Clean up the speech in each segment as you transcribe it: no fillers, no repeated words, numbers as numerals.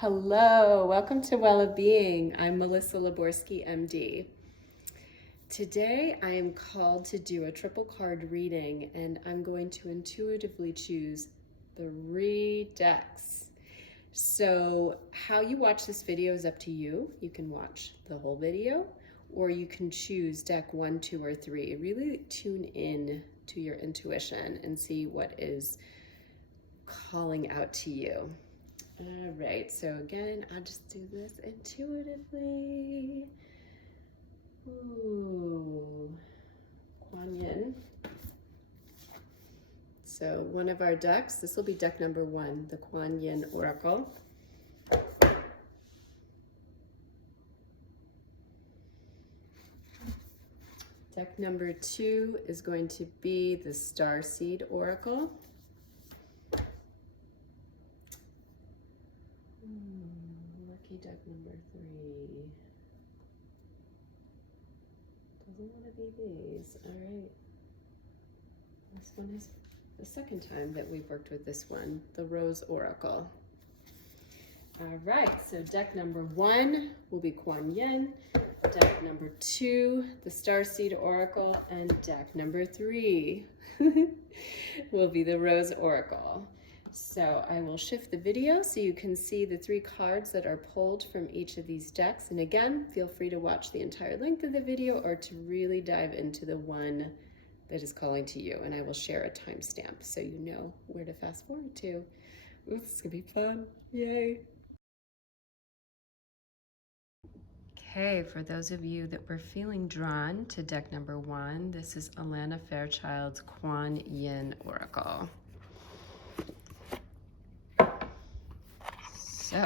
Hello, welcome to Well of Being. I'm Melissa Laborsky, MD. Today I am called to do a triple card reading, and I'm going to intuitively choose 3 decks. So how you watch this video is up to you. You can watch the whole video, or you can choose deck 1, 2, or 3. Really tune in to your intuition and see what is calling out to you. All right, so again, I'll just do this intuitively. Ooh, Kuan Yin. So one of our decks, this will be deck number 1, the Kuan Yin Oracle. Deck number 2 is going to be the Starseed Oracle. Lucky deck number 3. Doesn't want to be these. All right. This one is the second time that we've worked with this one, the Rose Oracle. All right, so deck number 1 will be Kuan Yin, deck number 2, the Starseed Oracle, and deck number 3 will be the Rose Oracle. So I will shift the video so you can see the 3 cards that are pulled from each of these decks. And again, feel free to watch the entire length of the video or to really dive into the one that is calling to you. And I will share a timestamp so you know where to fast forward to. Ooh, this is gonna be fun, yay. Okay, for those of you that were feeling drawn to deck number 1, this is Alana Fairchild's Kuan Yin Oracle. So,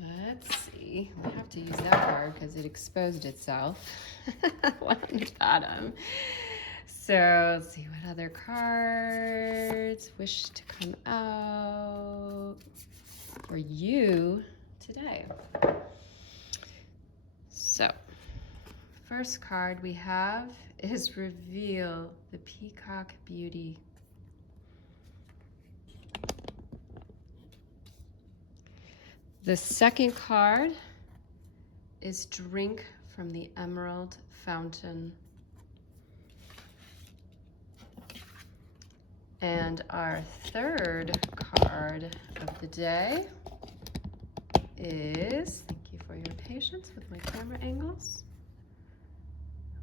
let's see. We have to use that card because it exposed itself on the bottom. So, let's see what other cards wish to come out for you today. So, first card we have is Reveal the Peacock Beauty. The second card is Drink from the Emerald Fountain. And our third card of the day is, thank you for your patience with my camera angles.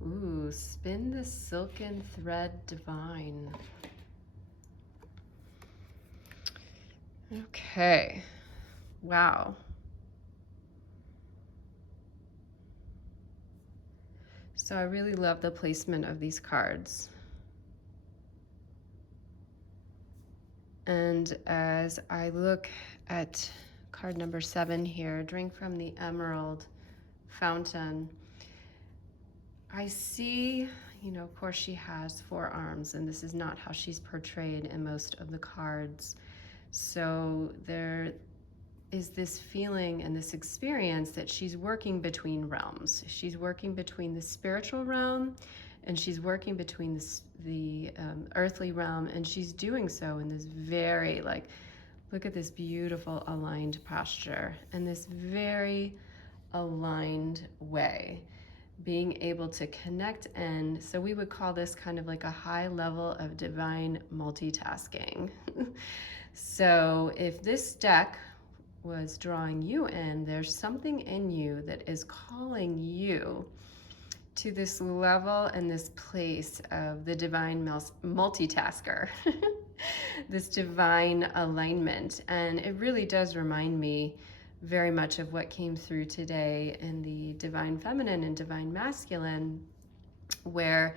Ooh, Spin the Silken Thread Divine. Okay. Wow. So I really love the placement of these cards. And as I look at card number 7 here, Drink from the Emerald Fountain, I see, of course she has 4 arms, and this is not how she's portrayed in most of the cards. So there is this feeling and this experience that she's working between realms. She's working between the spiritual realm and she's working between the earthly realm, and she's doing so in this very, look at this beautiful aligned posture and this very aligned way, being able to connect in. So we would call this kind of like a high level of divine multitasking. So if this deck was drawing you in, there's something in you that is calling you to this level and this place of the divine multitasker, this divine alignment. And it really does remind me very much of what came through today in the divine feminine and divine masculine, where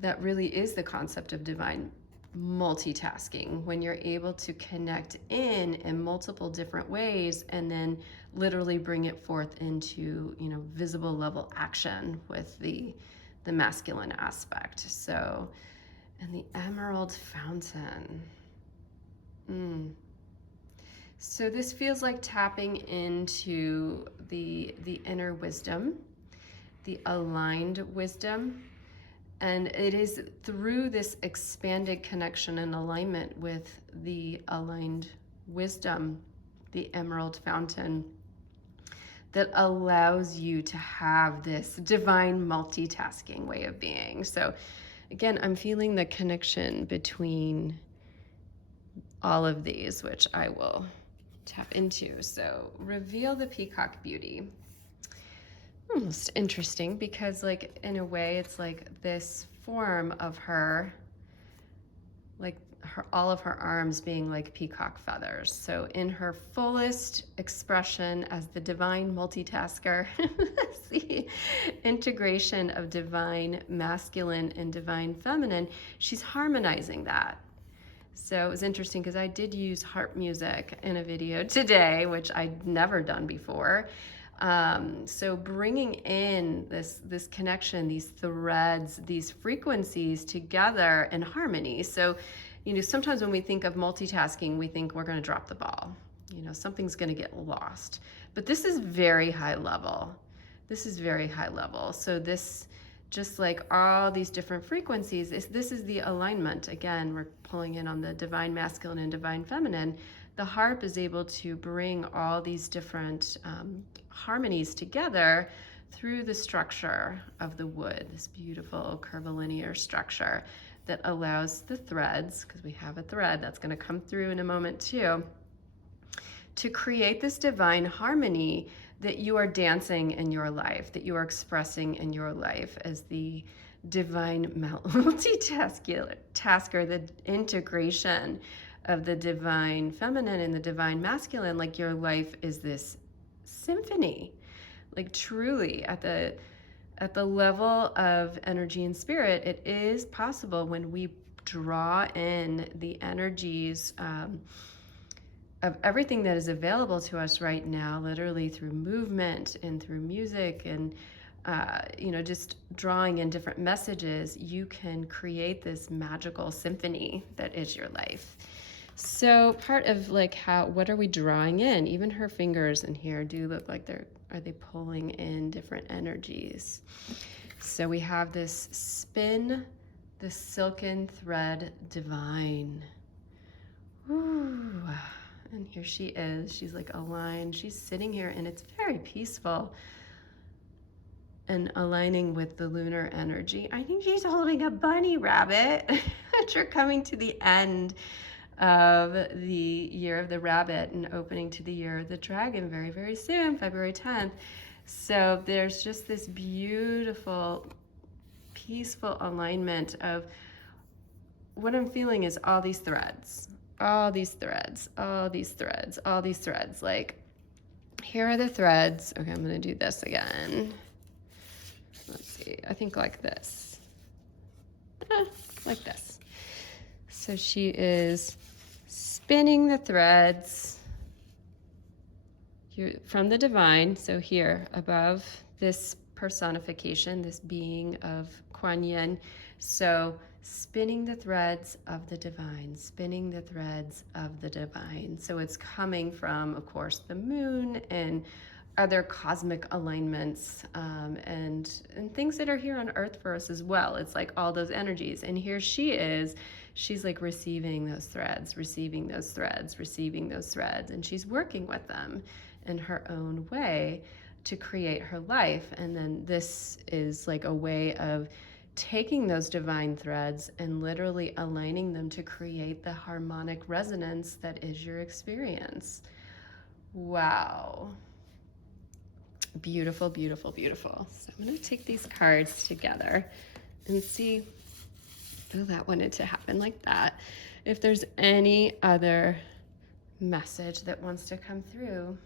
that really is the concept of divine multitasking, when you're able to connect in multiple different ways and then literally bring it forth into visible level action with the masculine aspect. So, and the Emerald Fountain. So this feels like tapping into the inner wisdom, the aligned wisdom. And it is through this expanded connection and alignment with the aligned wisdom the emerald fountain that allows you to have this divine multitasking way of being. So again, I'm feeling the connection between all of these, which I will tap into. So reveal the peacock beauty. Almost interesting because like in a way it's like this form of her, like all of her arms being like peacock feathers. So in her fullest expression as the divine multitasker, the integration of divine masculine and divine feminine, she's harmonizing that. So it was interesting because I did use harp music in a video today, which I'd never done before. So bringing in this connection, these threads, these frequencies together in harmony. So, you know, sometimes when we think of multitasking, we think we're going to drop the ball. You know, something's going to get lost. But this is very high level. This is very high level. So this, just like all these different frequencies, this is the alignment. Again, we're pulling in on the divine masculine and divine feminine. The harp is able to bring all these different harmonies together through the structure of the wood, this beautiful curvilinear structure that allows the threads, because we have a thread that's going to come through in a moment too, to create this divine harmony that you are dancing in your life, that you are expressing in your life as the divine multitasker, the integration of the divine feminine and the divine masculine. Like your life is this symphony, like truly at the level of energy and spirit. It is possible when we draw in the energies of everything that is available to us right now, literally through movement and through music and you know, just drawing in different messages, you can create this magical symphony that is your life. So part of like what are we drawing in? Even her fingers in here do look like are they pulling in different energies? So we have this spin, the silken thread divine. Ooh. And here she is. She's like aligned. She's sitting here and it's very peaceful and aligning with the lunar energy. I think she's holding a bunny rabbit. Which are coming to the end of the year of the rabbit and opening to the year of the dragon very, very soon, February 10th. So there's just this beautiful, peaceful alignment of what I'm feeling is all these threads, all these threads, all these threads, all these threads. Like, here are the threads. Okay, I'm going to do this again. Let's see. I think like this. Like this. So she is spinning the threads from the divine. So here above this personification, this being of Kuan Yin. So spinning the threads of the divine, spinning the threads of the divine. So it's coming from, of course, the moon and other cosmic alignments and things that are here on earth for us as well. It's like all those energies. And here she is, she's like receiving those threads, receiving those threads, receiving those threads. And she's working with them in her own way to create her life. And then this is like a way of taking those divine threads and literally aligning them to create the harmonic resonance that is your experience. Wow. Beautiful, beautiful, beautiful. So I'm going to take these cards together and see, oh, that wanted to happen like that. If there's any other message that wants to come through.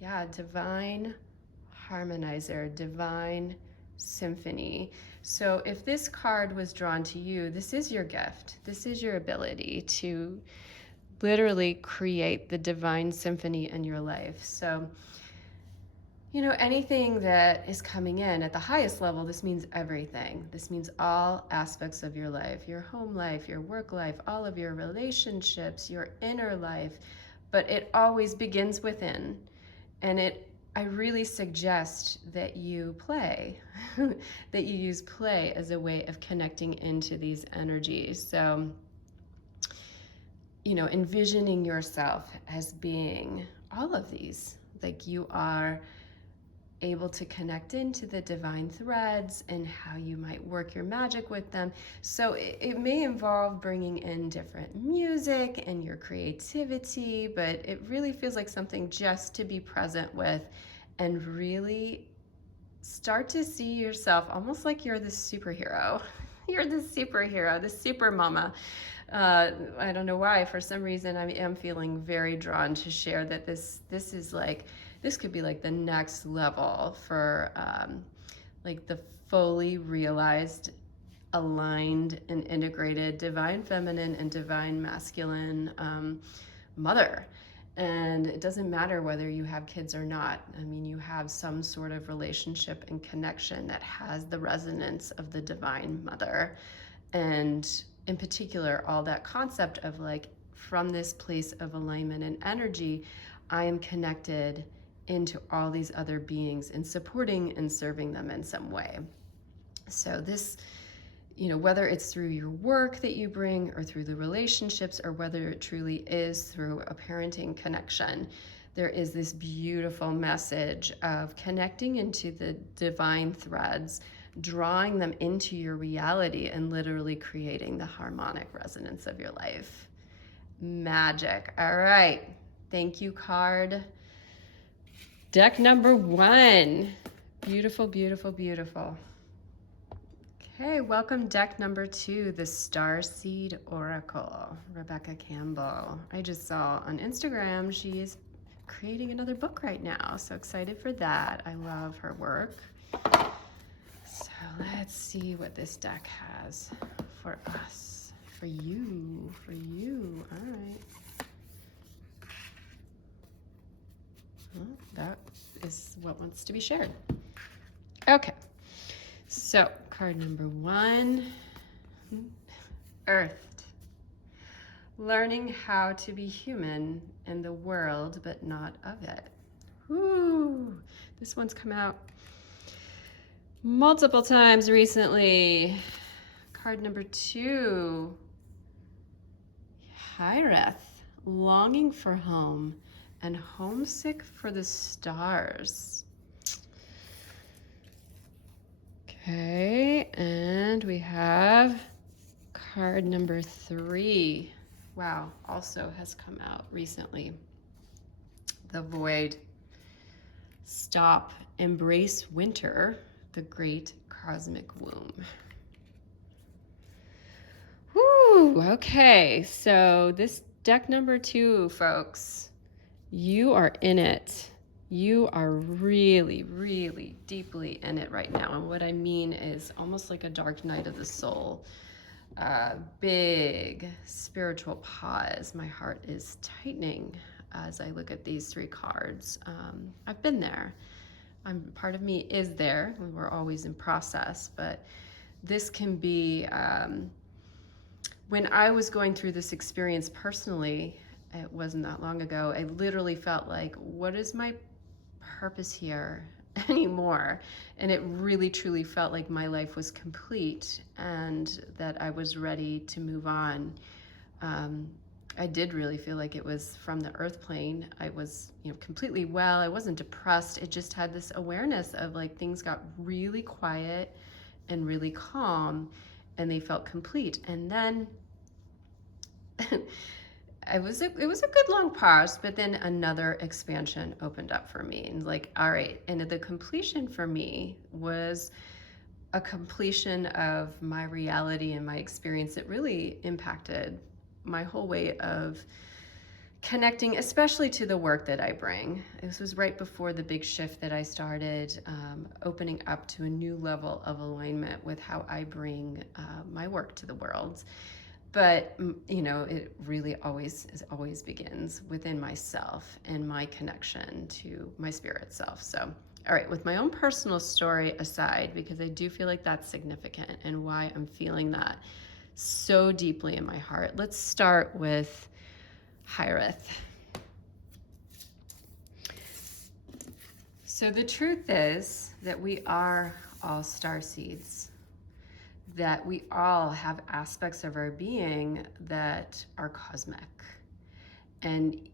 Yeah, divine harmonizer, divine symphony. So if this card was drawn to you, this is your gift. This is your ability to literally create the divine symphony in your life. So, you know, anything that is coming in at the highest level, this means everything. This means all aspects of your life, your home life, your work life, all of your relationships, your inner life. But it always begins within. And I really suggest that you play, that you use play as a way of connecting into these energies. So envisioning yourself as being all of these. Like you are able to connect into the divine threads and how you might work your magic with them. So it may involve bringing in different music and your creativity, but it really feels like something just to be present with and really start to see yourself almost like you're the superhero. You're the superhero, the super mama. I don't know why. For some reason, I am feeling very drawn to share that this is like, this could be like the next level for like the fully realized, aligned, and integrated divine feminine and divine masculine mother. And it doesn't matter whether you have kids or not. I mean, you have some sort of relationship and connection that has the resonance of the divine mother. And in particular, all that concept of like, from this place of alignment and energy, I am connected into all these other beings and supporting and serving them in some way. So this, whether it's through your work that you bring or through the relationships, or whether it truly is through a parenting connection, there is this beautiful message of connecting into the divine threads, drawing them into your reality, and literally creating the harmonic resonance of your life. Magic. All right. Thank you, card. Deck number 1. Beautiful, beautiful, beautiful. Okay, welcome deck number 2, the Starseed Oracle, Rebecca Campbell. I just saw on Instagram she is creating another book right now, so excited for that. I love her work. So let's see what this deck has for us, for you. All right. Well, that is what wants to be shared. Okay. So, card number 1, Earthed. Learning how to be human in the world, but not of it. Woo! This one's come out multiple times recently. Card number 2, Hyreth. Longing for home and homesick for the stars. Okay, and we have card number 3. Wow, also has come out recently. The Void. Stop, embrace winter, the great cosmic womb. Woo, okay, so this deck number 2, folks, you are in it. You are really, really deeply in it right now. And what I mean is almost like a dark night of the soul. Big spiritual pause. My heart is tightening as I look at these 3 cards. I've been there. Part of me is there. We're always in process, but this can be, when I was going through this experience personally, it wasn't that long ago, I literally felt like, what is my purpose here anymore? And it really truly felt like my life was complete and that I was ready to move on. I did really feel like it was from the earth plane. I was, completely well. I wasn't depressed. It just had this awareness of like things got really quiet and really calm and they felt complete. And then it was a good long pause, but then another expansion opened up for me. And like, all right. And the completion for me was a completion of my reality and my experience that really impacted my whole way of connecting, especially to the work that I bring. This was right before the big shift that I started, opening up to a new level of alignment with how I bring my work to the world. But, it really always begins within myself and my connection to my spirit self. So, all right, with my own personal story aside, because I do feel like that's significant and why I'm feeling that so deeply in my heart, let's start with Hyreth. So the truth is that we are all star seeds, that we all have aspects of our being that are cosmic. And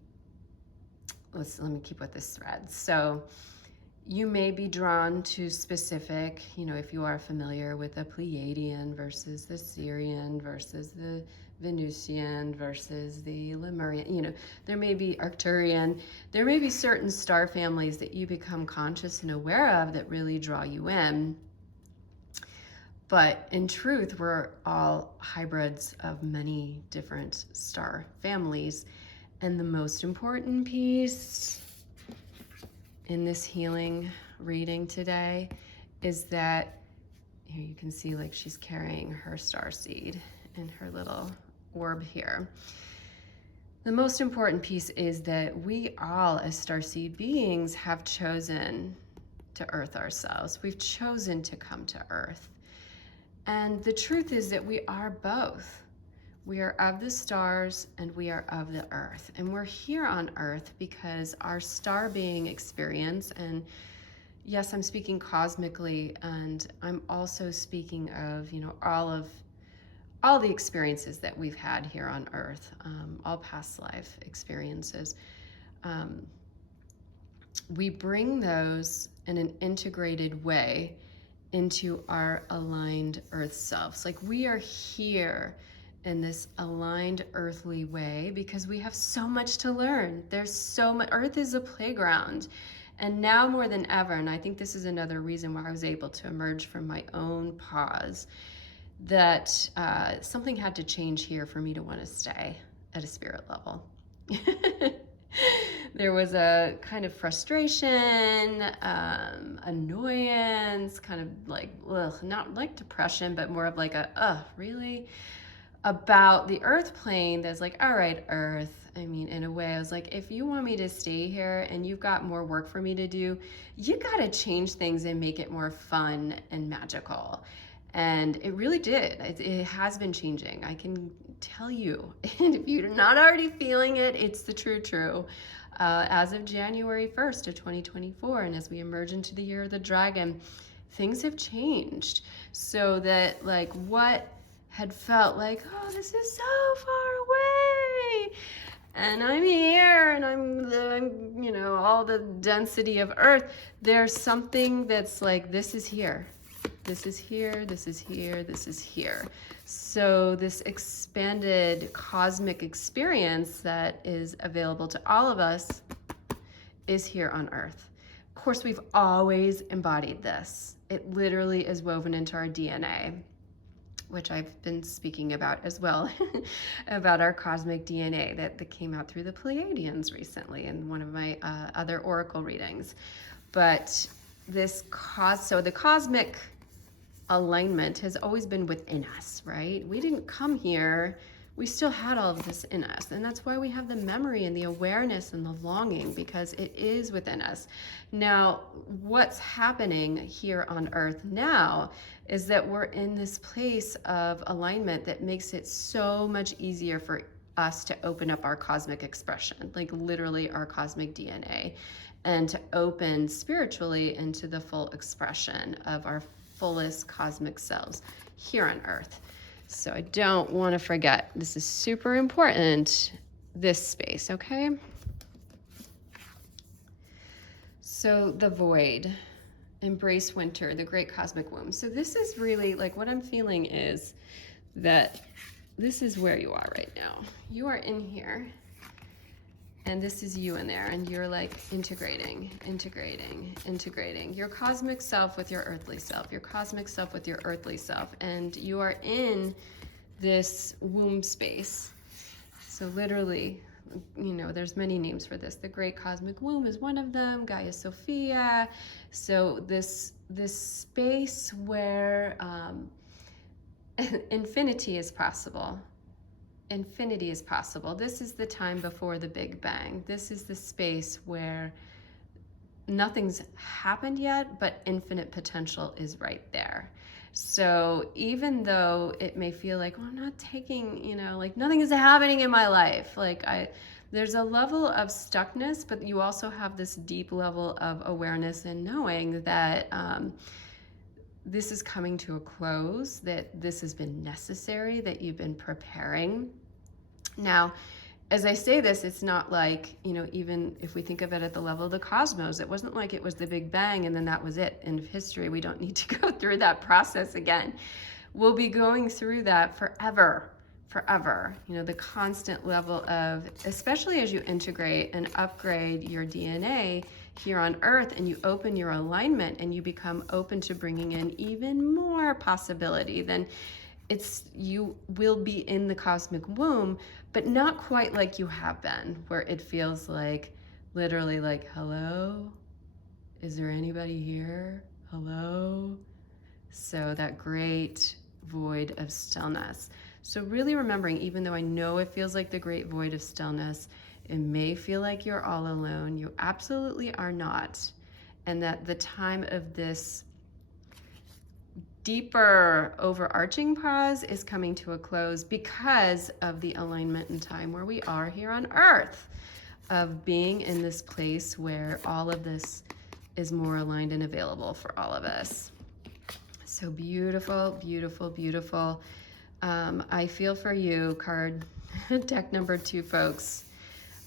let me keep with this thread. So you may be drawn to specific, if you are familiar with the Pleiadian versus the Sirian versus the Venusian versus the Lemurian, there may be Arcturian, there may be certain star families that you become conscious and aware of that really draw you in. But in truth, we're all hybrids of many different star families. And the most important piece in this healing reading today is that, here you can see like she's carrying her star seed in her little orb here. The most important piece is that we all as starseed beings have chosen to earth ourselves. We've chosen to come to earth. And the truth is that we are both. We are of the stars and we are of the earth. And we're here on earth because our star being experience, and yes, I'm speaking cosmically, and I'm also speaking of, all the experiences that we've had here on earth, all past life experiences. We bring those in an integrated way into our aligned earth selves. Like we are here in this aligned earthly way because we have so much to learn. There's so much. Earth is a playground. And now more than ever, and I think this is another reason why I was able to emerge from my own pause, that something had to change here for me to want to stay at a spirit level. There was a kind of frustration, annoyance, kind of like, not like depression, but more of like really? About the earth plane that's like, all right, earth. I mean, in a way, I was like, if you want me to stay here and you've got more work for me to do, you got to change things and make it more fun and magical. And it really did. It has been changing. I can tell you. And if you're not already feeling it, it's the true. As of January 1st of 2024, and as we emerge into the year of the dragon, things have changed. So that like what had felt like, oh, this is so far away, and I'm here, and I'm all the density of earth, there's something that's like, this is here. This is here, this is here, this is here. So this expanded cosmic experience that is available to all of us is here on earth. Of course, we've always embodied this. It literally is woven into our DNA, which I've been speaking about as well, about our cosmic DNA that came out through the Pleiadians recently in one of my other oracle readings. But so the cosmic alignment has always been within us, right? We didn't come here, we still had all of this in us. And that's why we have the memory and the awareness and the longing, because it is within us. Now, what's happening here on earth now is that we're in this place of alignment that makes it so much easier for us to open up our cosmic expression, like literally our cosmic DNA, and to open spiritually into the full expression of our fullest cosmic selves here on earth. So I don't want to forget, this is super important, this space, okay? So the void, embrace winter, the great cosmic womb. So this is really like what I'm feeling is that this is where you are right now. You are in here, and this is you in there, and you're like integrating your cosmic self with your earthly self, your cosmic self with your earthly self, and you are in this womb space. So literally, there's many names for this. The great cosmic womb is one of them, Gaia Sophia. So this space where infinity is possible. Infinity is possible. This is the time before the Big Bang. This is the space where nothing's happened yet, but infinite potential is right there. So even though it may feel like, well, I'm not taking, like nothing is happening in my life. There's a level of stuckness, but you also have this deep level of awareness and knowing that this is coming to a close, that this has been necessary, that you've been preparing. Now, as I say this, it's not like, you know, even if we think of it at the level of the cosmos, it wasn't like it was the Big Bang and then that was it, end of history. We don't need to go through that process again. We'll be going through that forever, forever. You know, the constant level of, especially as you integrate and upgrade your DNA here on Earth and you open your alignment and you become open to bringing in even more possibility, then you will be in the cosmic womb, but not quite like you have been, where it feels like literally like, hello, is there anybody here? Hello? So that great void of stillness. So really remembering, even though I know it feels like the great void of stillness, it may feel like you're all alone. You absolutely are not. And that the time of this deeper overarching pause is coming to a close because of the alignment in time where we are here on Earth, of being in this place where all of this is more aligned and available for all of us. So beautiful, beautiful, beautiful. I feel for you, card deck number 2, folks.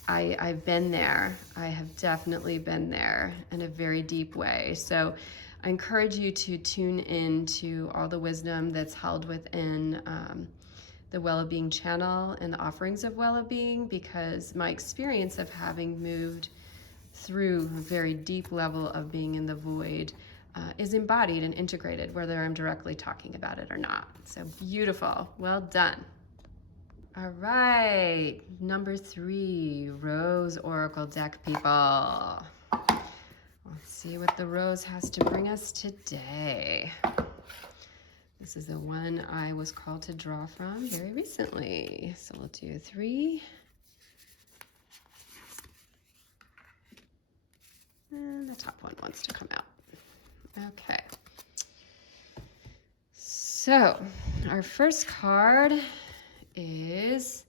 I've been there. I have definitely been there in a very deep way. So I encourage you to tune in to all the wisdom that's held within the Well of Being channel and the offerings of Well of Being, because my experience of having moved through a very deep level of being in the void is embodied and integrated, whether I'm directly talking about it or not. So beautiful. Well done. All right, number 3, Rose Oracle deck, people. Let's see what the Rose has to bring us today. This is the one I was called to draw from very recently. So we'll do 3. And the top one wants to come out. Okay. So our first card is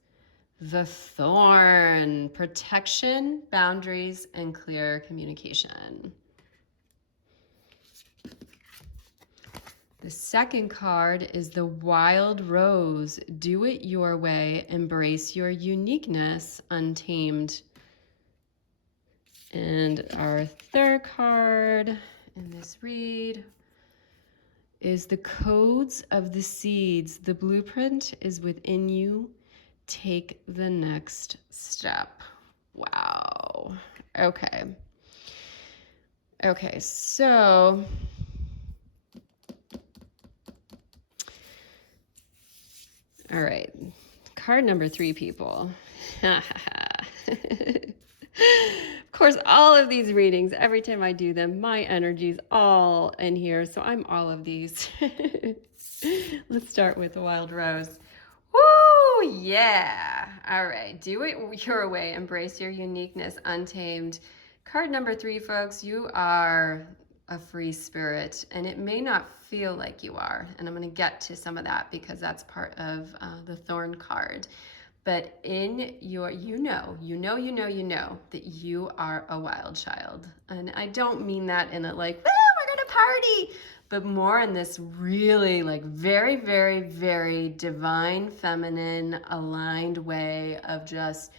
the Thorn, protection, boundaries, and clear communication. The second card is the Wild Rose, do it your way, embrace your uniqueness, untamed. And our third card in this read is the Codes of the Seeds. The blueprint is within you. Take the next step. Wow. Okay. Okay, so all right. Card number 3, people. Of course, all of these readings, every time I do them, my energy's all in here, so I'm all of these. Let's start with the Wild Rose. Woo, yeah. All right, do it your way, embrace your uniqueness, untamed. Card number 3, folks, you are a free spirit, and it may not feel like you are, and I'm going to get to some of that because that's part of the Thorn card. But in your, you know that you are a wild child. And I don't mean that in a like, woo, we're gonna party, but more in this really like very, very, very divine, feminine, aligned way of just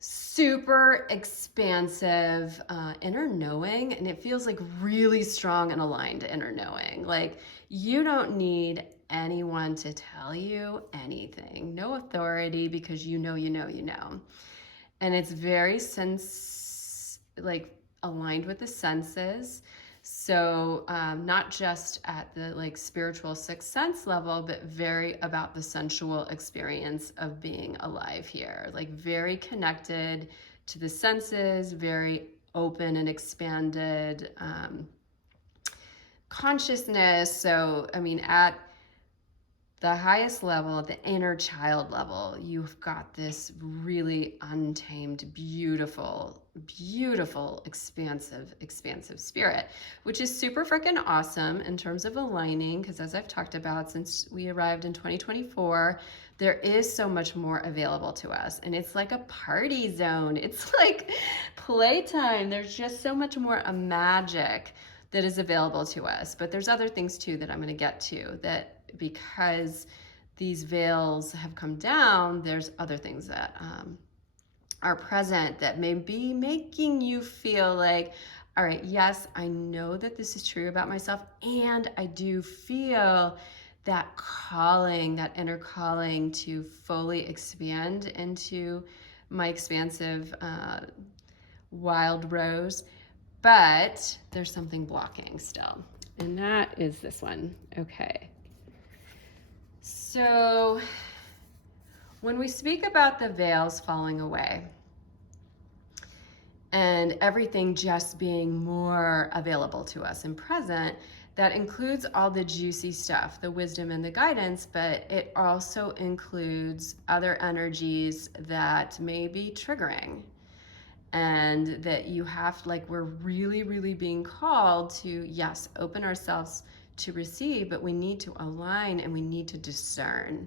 super expansive inner knowing. And it feels like really strong and aligned inner knowing. Like you don't need anyone to tell you anything. No authority, because you know. And it's very like aligned with the senses. So not just at the like spiritual sixth sense level, but very about the sensual experience of being alive here. Like very connected to the senses, very open and expanded consciousness. So, I mean, at the highest level, the inner child level, you've got this really untamed, beautiful, beautiful, expansive spirit, which is super freaking awesome in terms of aligning, because as I've talked about, since we arrived in 2024, there is so much more available to us. And it's like a party zone. It's like playtime. There's just so much more magic that is available to us. But there's other things too that I'm going to get to, that because these veils have come down, there's other things that are present that may be making you feel like, all right, yes, I know that this is true about myself, and I do feel that calling, that inner calling to fully expand into my expansive wild rose, but there's something blocking still, and that is this one. Okay. So when we speak about the veils falling away and everything just being more available to us and present, that includes all the juicy stuff, the wisdom and the guidance, but it also includes other energies that may be triggering, and that you have, like, we're really, really being called to, yes, open ourselves to receive, but we need to align and we need to discern.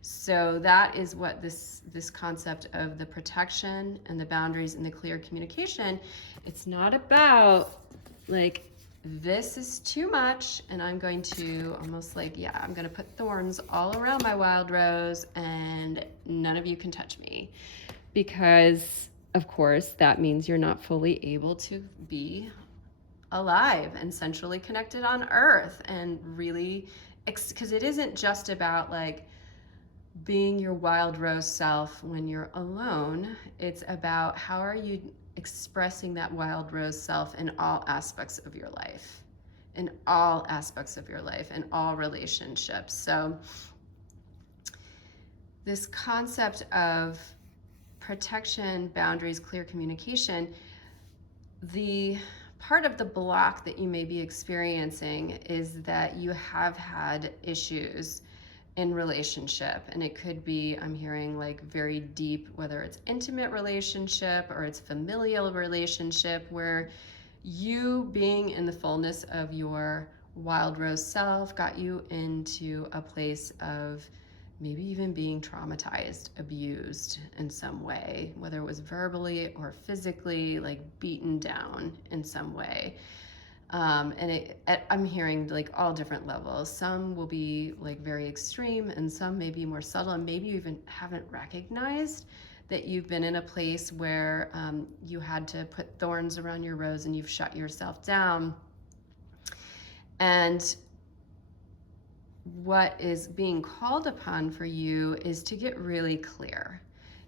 So that is what this concept of the protection and the boundaries and the clear communication, it's not about like, this is too much and I'm going to almost like, yeah, I'm going to put thorns all around my wild rose and none of you can touch me. Because of course that means you're not fully able to be alive and centrally connected on earth, and really, because it isn't just about like being your wild rose self when you're alone. It's about how are you expressing that wild rose self in all aspects of your life, in all aspects of your life, in all relationships. So this concept of protection, boundaries, clear communication, the part of the block that you may be experiencing is that you have had issues in relationship, and it could be, I'm hearing, like very deep, whether it's intimate relationship or it's familial relationship, where you being in the fullness of your wild rose self got you into a place of maybe even being traumatized, abused in some way, whether it was verbally or physically, like beaten down in some way. I'm hearing like all different levels. Some will be like very extreme, and some may be more subtle, and maybe you even haven't recognized that you've been in a place where you had to put thorns around your rose and you've shut yourself down. And what is being called upon for you is to get really clear,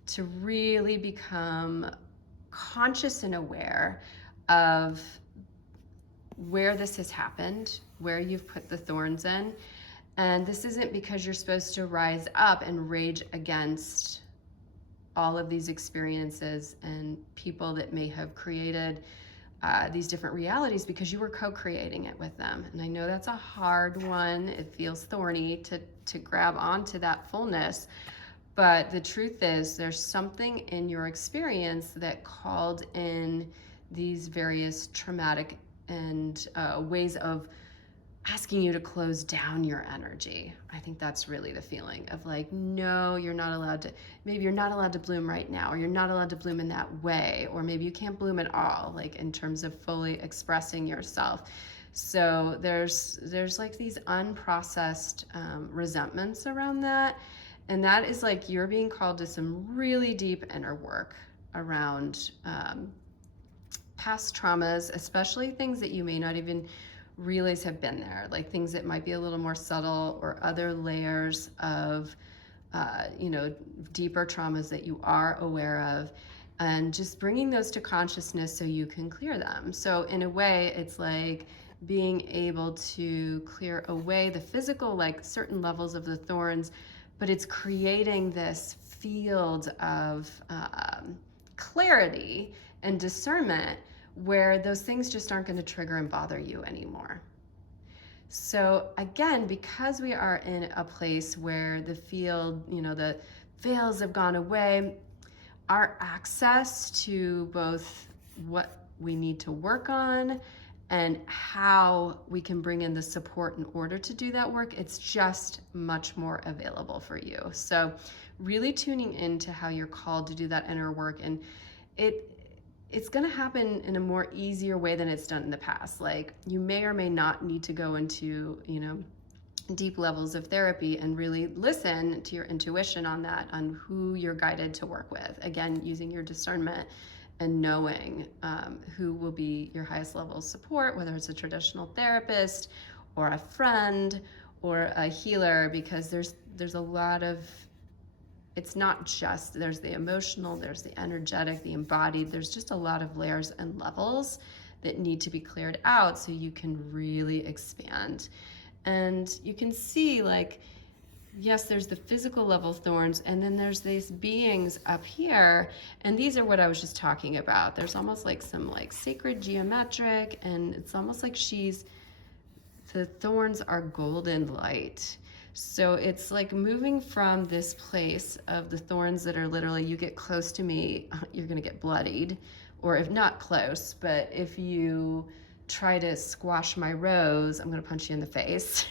to really become conscious and aware of where this has happened, where you've put the thorns in. And this isn't because you're supposed to rise up and rage against all of these experiences and people that may have created these different realities, because you were co-creating it with them. And I know that's a hard one. It feels thorny to grab onto that fullness. But the truth is, there's something in your experience that called in these various traumatic and ways of asking you to close down your energy. I think that's really the feeling of like, no, you're not allowed to, maybe you're not allowed to bloom right now, or you're not allowed to bloom in that way, or maybe you can't bloom at all, like in terms of fully expressing yourself. So there's like these unprocessed resentments around that. And that is like, you're being called to some really deep inner work around past traumas, especially things that you may not even realize have been there, like things that might be a little more subtle, or other layers of, deeper traumas that you are aware of, and just bringing those to consciousness so you can clear them. So in a way, it's like being able to clear away the physical, like certain levels of the thorns, but it's creating this field of clarity and discernment where those things just aren't going to trigger and bother you anymore. So again, because we are in a place where the field, the veils have gone away, our access to both what we need to work on and how we can bring in the support in order to do that work, it's just much more available for you. So really tuning into how you're called to do that inner work, and it's going to happen in a more easier way than it's done in the past. Like, you may or may not need to go into, deep levels of therapy and really listen to your intuition on that, on who you're guided to work with. Again, using your discernment and knowing who will be your highest level of support, whether it's a traditional therapist or a friend or a healer, because there's a lot of, it's not just, there's the emotional, there's the energetic, the embodied, there's just a lot of layers and levels that need to be cleared out so you can really expand. And you can see, like, yes, there's the physical level thorns, and then there's these beings up here, and these are what I was just talking about. There's almost like some like sacred geometric, and it's almost like the thorns are golden light. So it's like moving from this place of the thorns that are literally, you get close to me, you're gonna get bloodied, or if not close, but if you try to squash my rose, I'm gonna punch you in the face.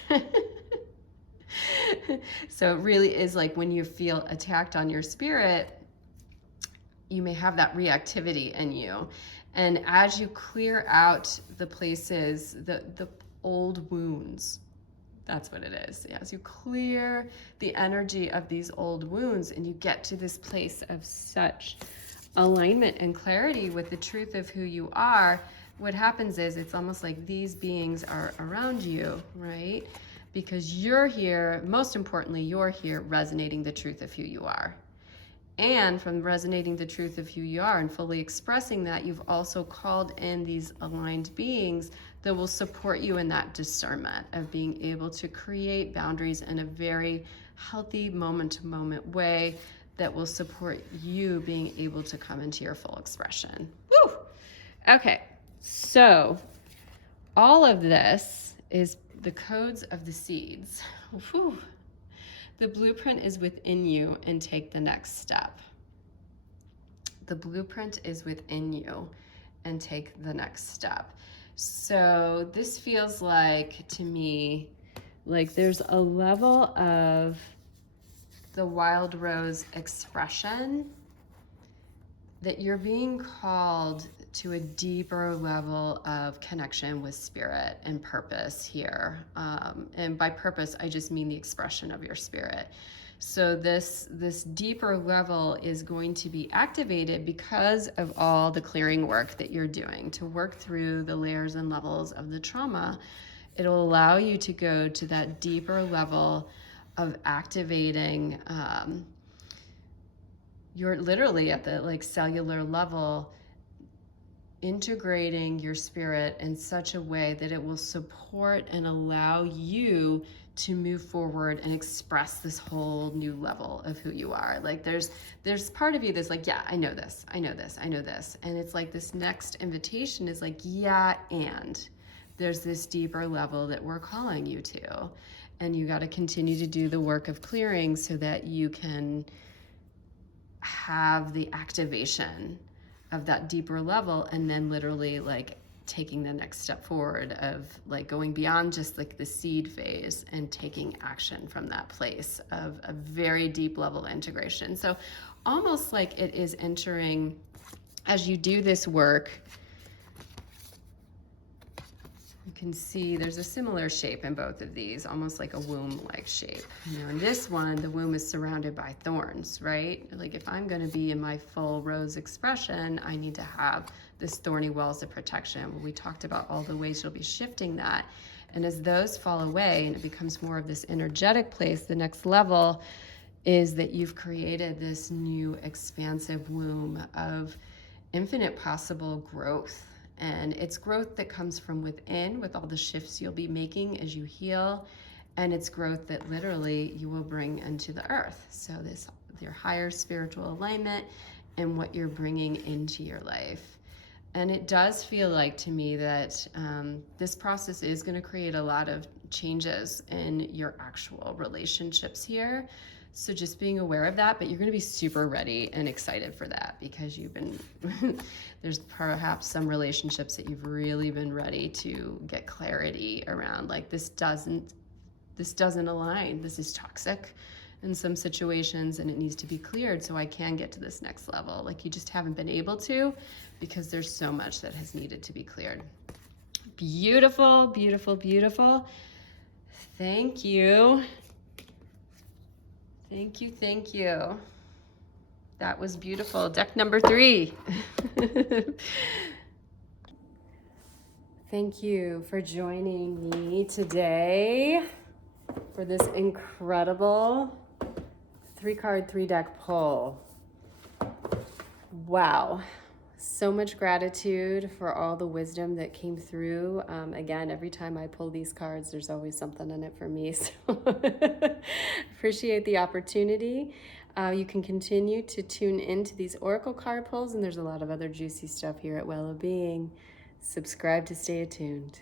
So it really is like when you feel attacked on your spirit, you may have that reactivity in you. And as you clear out the places, the old wounds, that's what it is. As you clear the energy of these old wounds and you get to this place of such alignment and clarity with the truth of who you are, what happens is it's almost like these beings are around you, right? Because you're here, most importantly, you're here resonating the truth of who you are. And from resonating the truth of who you are and fully expressing that, you've also called in these aligned beings that will support you in that discernment of being able to create boundaries in a very healthy moment-to-moment way that will support you being able to come into your full expression. Woo! Okay, so all of this is the codes of the seeds. Whew. The blueprint is within you, and take the next step. The blueprint is within you, and take the next step. So this feels like, to me, like there's a level of the wild rose expression that you're being called to a deeper level of connection with spirit and purpose here. And by purpose, I just mean the expression of your spirit. So this deeper level is going to be activated because of all the clearing work that you're doing to work through the layers and levels of the trauma. It'll allow you to go to that deeper level of activating you're literally at the like cellular level, integrating your spirit in such a way that it will support and allow you to move forward and express this whole new level of who you are. Like there's part of you that's like, yeah, I know this. And it's like this next invitation is like, yeah, and there's this deeper level that we're calling you to. And you got to continue to do the work of clearing so that you can have the activation of that deeper level, and then literally like taking the next step forward of like going beyond just like the seed phase and taking action from that place of a very deep level integration. So almost like it is entering, as you do this work, you can see there's a similar shape in both of these, almost like a womb-like shape. You know, in this one, the womb is surrounded by thorns, right? Like if I'm going to be in my full rose expression, I need to have this thorny walls of protection. We talked about all the ways you'll be shifting that. And as those fall away and it becomes more of this energetic place, the next level is that you've created this new expansive womb of infinite possible growth. And it's growth that comes from within with all the shifts you'll be making as you heal. And it's growth that literally you will bring into the earth. So this, your higher spiritual alignment and what you're bringing into your life. And it does feel like to me that this process is going to create a lot of changes in your actual relationships here. So just being aware of that, but you're going to be super ready and excited for that because you've been, there's perhaps some relationships that you've really been ready to get clarity around. Like this doesn't align. This is toxic in some situations and it needs to be cleared so I can get to this next level. Like you just haven't been able to because there's so much that has needed to be cleared. Beautiful, beautiful, beautiful. Thank you. Thank you, thank you. That was beautiful. Deck number 3. Thank you for joining me today for this incredible 3-card, 3-deck pull. Wow. So much gratitude for all the wisdom that came through. Again, every time I pull these cards, there's always something in it for me. So appreciate the opportunity. You can continue to tune into these Oracle card pulls, and there's a lot of other juicy stuff here at Well of Being. Subscribe to stay attuned.